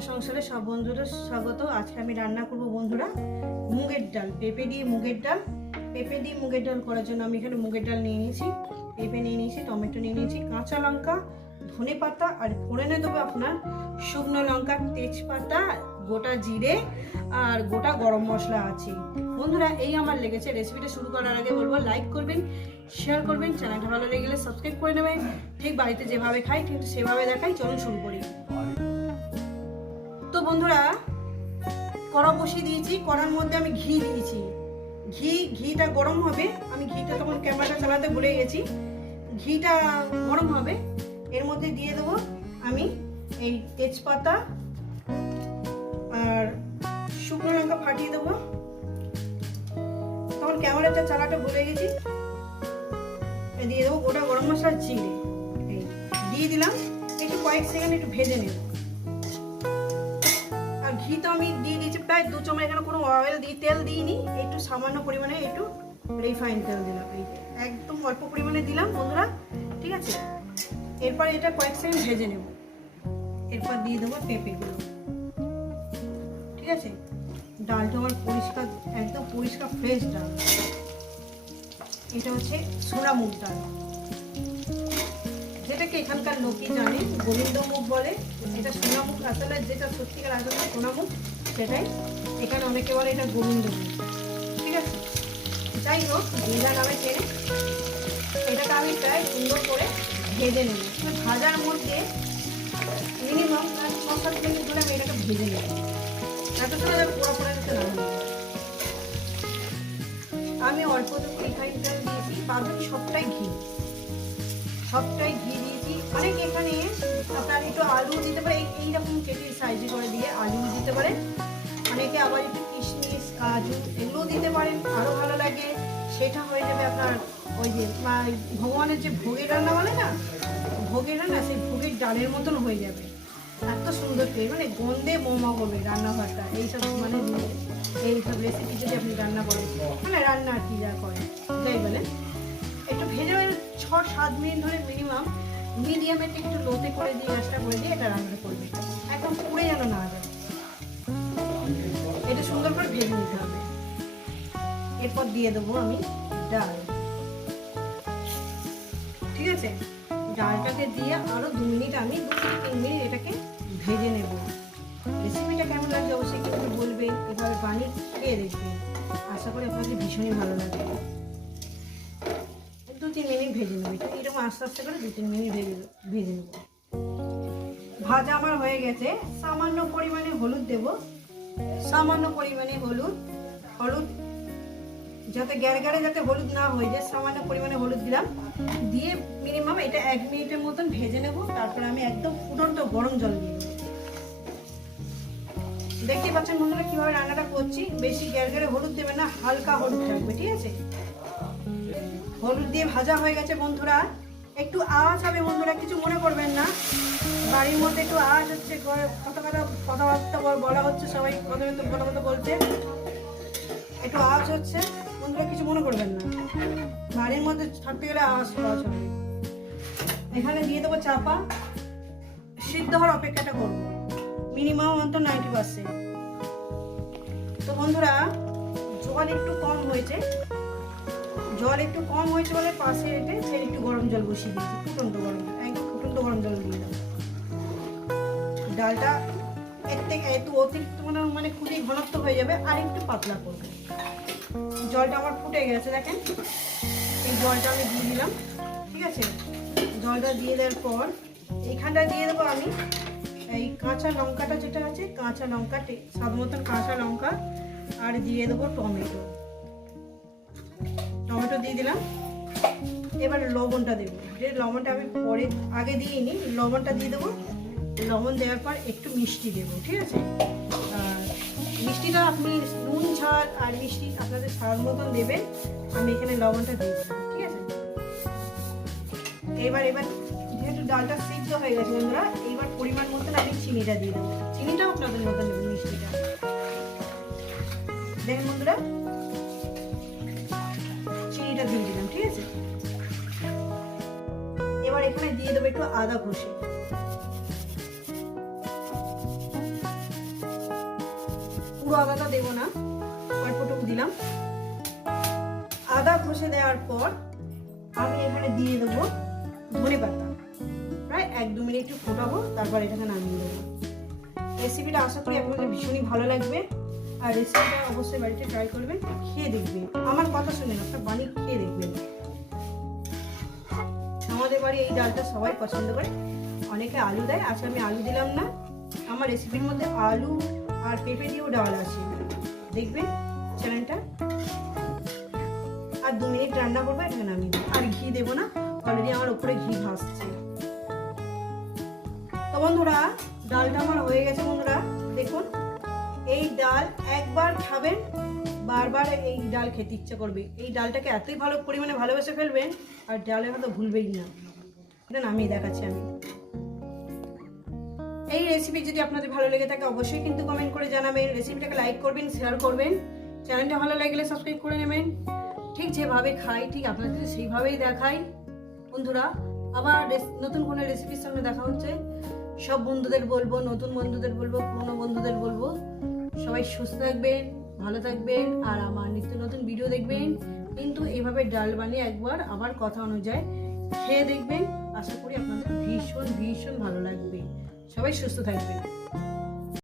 আমার সংসারে সব বন্ধুরা স্বাগত। আজকে আমি রান্না করব বন্ধুরা মুগের ডাল, পেঁপে দিয়ে মুগের ডাল। পেঁপে দিয়ে মুগের ডাল করার জন্য আমি এখানে মুগের ডাল নিয়ে নিয়েছি। পেঁপে নিয়ে নিয়েছি, টমেটো নিয়ে নিয়েছি, কাঁচা লঙ্কা, ধনে পাতা আর ফোড়নে দেবো আপনার শুকনো লঙ্কা, তেজপাতা, গোটা জিরে আর গোটা গরম মশলা আছে। বন্ধুরা, এই আমার লেগেছে রেসিপিটা শুরু করার আগে বলব লাইক করবেন শেয়ার করবেন চ্যানেলটা ভালো লেগে গেলে সাবস্ক্রাইব করে নেবেন। ঠিক বাড়িতে যেভাবে খাই কিন্তু সেভাবে দেখাই, চলুন শুরু করি। বন্ধুরা, কড়া বসিয়ে দিয়েছি, কড়ার মধ্যে আমি ঘি দিয়েছি। ঘি, ঘিটা গরম হবে, আমি ঘিটা তখন ক্যামেরাটা চালাতে ভুলে গেছি। ঘিটা গরম হবে, এর মধ্যে দিয়ে দেবো আমি এই তেজপাতা আর শুকনো লঙ্কা ফাটিয়ে দেবো। তখন ক্যামেরাটা চালাতে ভুলে গেছি। দিয়ে দেবো গোটা গরম মশলা চিড়ে দিয়ে দিলাম, একটু কয়েক সেকেন্ড একটু ভেজে নেব। ঘি তো আমি দিয়ে দিয়েছি, প্রায় দু চামচ এখানে কোনো অয়েল দিই তেল দিইনি, একটু সামান্য পরিমাণে একটু রিফাইন তেল দিলাম একদম অল্প পরিমাণে দিলাম বন্ধুরা, ঠিক আছে? এরপর এটা কয়েক সেকেন্ড ভেজে নেব, এরপর দিয়ে দেবো পেঁপেগুলো, ঠিক আছে? ডালটা আমার পরিষ্কার, একদম পরিষ্কার ফ্রেশ ডাল, এটা হচ্ছে সোনা মুগ ডাল। যেটাকে এখানকার লোকই জানে, গোবিন্দ মুখ বলে, এটা সোনামুখ আসলে যেটা সত্যিকার আসলে সোনামুখ, সেটাই। এখানে অনেকে বলে এটা গোবিন্দ ঠিক আছে? যাই হোক জিন্দা নামে চেনে এটাকে আমি প্রায় সুন্দর করে ভেজে নেব। ভাজার মধ্যে মিনিমাম ছ সাত মিনিট ধরে আমি এটাকে ভেজে নেব। এত সময় পোড়া যাতে না আমি অল্প রিফাইন তেল দিয়েছি। বাকি সবটাই ঘি। সবটাই ঘি অনেক এখানে আপনার একটু আলু দিতে পারে এই- এইরকম কেটে সাইজে করে দিয়ে আলু দিতে পারে অনেকে আবার একটু কিশমিশ, কাজু এগুলোও দিতে পারেন আরও ভালো লাগে। সেটা হয়ে যাবে আপনার ওই যে ভগবানের যে ভোগের রান্না বলে না, ভোগের রান্না, সেই ভোগের ডালের মতন হয়ে যাবে। এত সুন্দর পেয়ে মানে গন্ধে মোমা করবে রান্নাঘরটা। এইসব মানে এইসব রেসিপি যদি আপনি রান্না করেন মানে রান্না আর কি যা করেন। যাই বলেন একটু ভেজে ছ সাত মিনিট ধরে মিনিমাম মিডিয়ামে একটু লোতে করে দিয়ে গ্যাসটা করে দিয়ে এটা রান্না করবে। একদম পুড়ে যেন না যায়। এটা সুন্দর করে ভেজে নিতে হবে। এরপর দিয়ে দেবো আমি ডাল। ঠিক আছে? ডালটাকে দিয়ে আরও দু মিনিট আমি দু থেকে তিন মিনিট এটাকে ভেজে নেব। রেসিপিটা কেমন লাগছে অবশ্যই একটু বলবে এভাবে বানিয়ে খেয়ে দেখবে আশা করি আপনাদের ভীষণই ভালো লাগবে। তিন মিনিট ভেজে নেব। এটা এরকম আস্তে আস্তে করে দু তিন মিনিট ভেজে ভেজে নেব। ভাজা আমার হয়ে গেছে। সামান্য পরিমাণে হলুদ দেব। সামান্য পরিমাণে হলুদ। হলুদ যাতে গ্যারে যাতে হলুদ না হয়ে যায়, সামান্য পরিমাণে হলুদ দিলাম। দিয়ে মিনিমাম এটা এক মিনিটের মতন ভেজে নেব। তারপরে আমি একদম ফুটন্ত গরম জল দিয়ে দেখতে পাচ্ছেন বন্ধুরা কীভাবে রান্নাটা করছি? বেশি গ্যারে হলুদ দেবে না, হালকা হলুদ থাকবে ঠিক আছে? হলুদ দিয়ে ভাজা হয়ে গেছে বন্ধুরা। একটু আওয়াজ হবে বন্ধুরা, কিছু মনে করবেন না। বাড়ির মধ্যে একটু আওয়াজ হচ্ছে কথা কথা কথাবার্তা বল- হচ্ছে, সবাই কথা কথা কথা বলছে। একটু আওয়াজ হচ্ছে, বন্ধুরা কিছু মনে করবেন না। বাড়ির মধ্যে থাকতে গেলে আওয়াজ আওয়াজ হবে। এখানে দিয়ে দেবো চাপা। সিদ্ধ হওয়ার অপেক্ষাটা করব। মিনিমাম অন্তত নাইনটি পার্সেন্ট তো বন্ধুরা, জল একটু কম হয়েছে। জল একটু কম হয়েছে বলে পাশে রেখে ফের একটু গরম জল বসিয়ে দিয়েছি, ফুটন্ত গরম ফুটন্ত গরম জল দিয়ে দাও ডালটা এর থেকে একটু অতিরিক্ত মানে মানে খুবই ঘনত্ব হয়ে যাবে, আর একটু পাতলা করবে। জলটা আমার ফুটে গেছে, দেখেন। এই জলটা আমি দিয়ে দিলাম, ঠিক আছে? জলটা দিয়ে দেওয়ার পর এখানটা দিয়ে দেবো আমি এই কাঁচা লঙ্কাটা যেটা আছে, কাঁচা লঙ্কা স্বাদ মতন কাঁচা লঙ্কা, আর দিয়ে দেবো টমেটো। টমেটো দিয়ে দিলাম। এবার লবণটা দেবো। যে লবণটা আমি পরে, আগে দিইনি, লবণটা দিয়ে দেবো। লবণ দেওয়ার পর একটু মিষ্টি দেবো, ঠিক আছে? মিষ্টিটা আপনি নুন, ঝাল আর মিষ্টি আপনাদের স্বাদ মতন দেবেন। আমি এখানে লবণটা দিয়ে দিলাম, ঠিক আছে? এবার এবার যেহেতু ডালটা সিদ্ধ হয়ে গেছে বন্ধুরা, এইবার পরিমাণ মতন আমি চিনিটা দিয়ে দেবো। চিনিটাও আপনাদের মতন দেবেন মিষ্টিটা। দেখেন বন্ধুরা চিনিটা দিয়ে দিলাম, ঠিক আছে? এবার এখানে দিয়ে দেবো একটু আদা ঘষে। পুরো আদাটা দেবো না, অল্পটুকু দিলাম। আদা ঘষে দেওয়ার পর আমি এখানে দিয়ে দেবো ধনে পাতা। প্রায় এক দু মিনিট একটু ফোটাবো, তারপর এটাকে নামিয়ে দেবো। রেসিপিটা আশা করি আপনাদের ভীষণই ভালো লাগবে। আর রেসিপিটা অবশ্যই বাড়িতে ট্রাই করবেন, খেয়ে দেখবেন। আমার কথা শুনেন, আপনার বানিয়ে খেয়ে দেখবেন। আমাদের বাড়ি এই ডালটা সবাই পছন্দ করে। অনেকে আলু দেয় আজকে আমি আলু দিলাম না। আমার রেসিপির মধ্যে আলু আর পেঁপে দিয়েও ডাল আছে। দেখবেন চ্যানেলটা আর দু মিনিট রান্না করব নামিয়ে দেবো। আর ঘি দেবো না অলরেডি আমার উপরে ঘি ভাসছে। তো বন্ধুরা, ডালটা আমার হয়ে গেছে বন্ধুরা, দেখুন। এই ডাল একবার খাবেন, বারবার এই ডাল খেতে ইচ্ছে করবে। এই ডালটাকে এতই ভালো পরিমাণে ভালোবেসে ফেলবেন, আর ডালের কথা ভুলবেই না। এটা নামিয়ে দেখাচ্ছি আমি। এই রেসিপি যদি আপনাদের ভালো লেগে থাকে, অবশ্যই কিন্তু কমেন্ট করে জানাবেন। রেসিপিটাকে লাইক করবেন শেয়ার করবেন। চ্যানেলটা ভালো লাগলে সাবস্ক্রাইব করে নেবেন। ঠিক যেভাবে খাই, ঠিক আপনাদের সেইভাবেই দেখাই। বন্ধুরা, আবার নতুন কোনো রেসিপির সঙ্গে দেখা হচ্ছে। সব বন্ধুদের বলব, নতুন বন্ধুদের বলব, পুরনো বন্ধুদের বলব। সবাই সুস্থ থাকবেন, ভালো থাকবেন, আর আমার নিত্য নতুন ভিডিও দেখবেন। কিন্তু এভাবে ডাল বানিয়ে একবার আমার কথা অনুযায়ী খেয়ে দেখবেন। আশা করি আপনাদের ভীষণ ভীষণ ভালো লাগবে। সবাই সুস্থ থাকবেন।